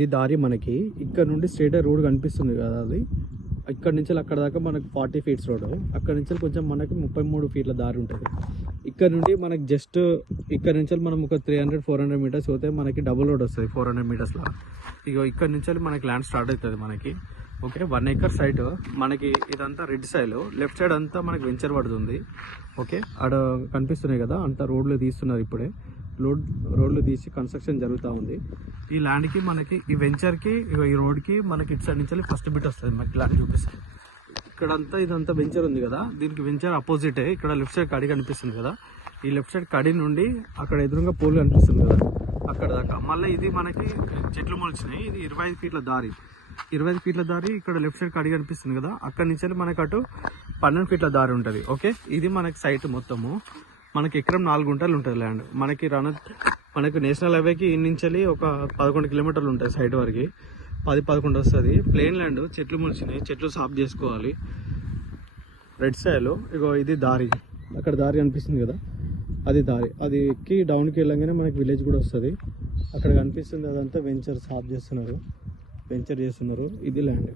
ఇది దారి మనకి ఇక్కడ నుండి స్ట్రైట్ రోడ్ కనిపిస్తుంది కదా, అది ఇక్కడ నుంచి అక్కడ దాకా మనకు 40 ఫీట్స్ రోడ్. అక్కడ నుంచి కొంచెం మనకి 33 ఫీట్ల దారి ఉంటుంది. ఇక్కడ నుండి మనకి జస్ట్ ఇక్కడ నుంచి మనం ఒక 300-400 మీటర్స్ పోతే మనకి డబుల్ రోడ్ వస్తుంది 400 మీటర్స్లో. ఇక ఇక్కడ నుంచి మనకి ల్యాండ్ స్టార్ట్ అవుతుంది మనకి. ఓకే, 1 acre సైట్ మనకి. ఇదంతా రెడ్ సైడ్, లెఫ్ట్ సైడ్ అంతా మనకి వెంచర్ పడుతుంది. ఓకే, ఆడ కనిపిస్తున్నాయి కదా, అంతా రోడ్లు తీస్తున్నారు ఇప్పుడే. రోడ్లు తీసి కన్స్ట్రక్షన్ జరుగుతూ ఉంది. ఈ ల్యాండ్కి మనకి ఈ వెంచర్కి ఈ రోడ్కి మనకి ఇటు సైడ్ నుంచి ఫస్ట్ బిట్ వస్తుంది. మనకి ల్యాండ్ చూపిస్తాను. ఇక్కడంతా ఇదంతా వెంచర్ ఉంది కదా, దీనికి వెంచర్ అపోజిటే. ఇక్కడ లెఫ్ట్ సైడ్ కడి కనిపిస్తుంది కదా, ఈ లెఫ్ట్ సైడ్ కడి నుండి అక్కడ ఎదురుగా పోల్ కనిపిస్తుంది కదా, అక్కడ దాకా. మళ్ళీ ఇది మనకి చెట్లు మొలిచినాయి. ఇది 25 ఫీట్ల దారి. 25 ఫీట్ల దారి. ఇక్కడ లెఫ్ట్ సైడ్ కడి కనిపిస్తుంది కదా, అక్కడి నుంచి మనకి అటు 12 ఫీట్ల దారి ఉంటుంది. ఓకే, ఇది మనకి సైట్ మొత్తము. మనకి ఎకరం 4 గుంటలు ఉంటుంది ల్యాండ్. మనకి నేషనల్ హైవేకి నుంచి ఒక 11 కిలోమీటర్లు ఉంటుంది సైట్ వరకు. 10-11 వస్తుంది. ప్లెయిన్ ల్యాండ్, చెట్లు ములిచినాయి, చెట్లు సాఫ్ చేసుకోవాలి. రెడ్ సైడ్లో ఇగో ఇది దారి. అక్కడ దారి కనిపిస్తుంది కదా, అది దారి. అది ఎక్కి డౌన్కి వెళ్ళగానే మనకి విలేజ్ కూడా వస్తుంది. అక్కడ కనిపిస్తుంది అదంతా వెంచర్ సాఫ్ చేస్తున్నారు, వెంచర్ చేస్తున్నారు. ఇది ల్యాండ్.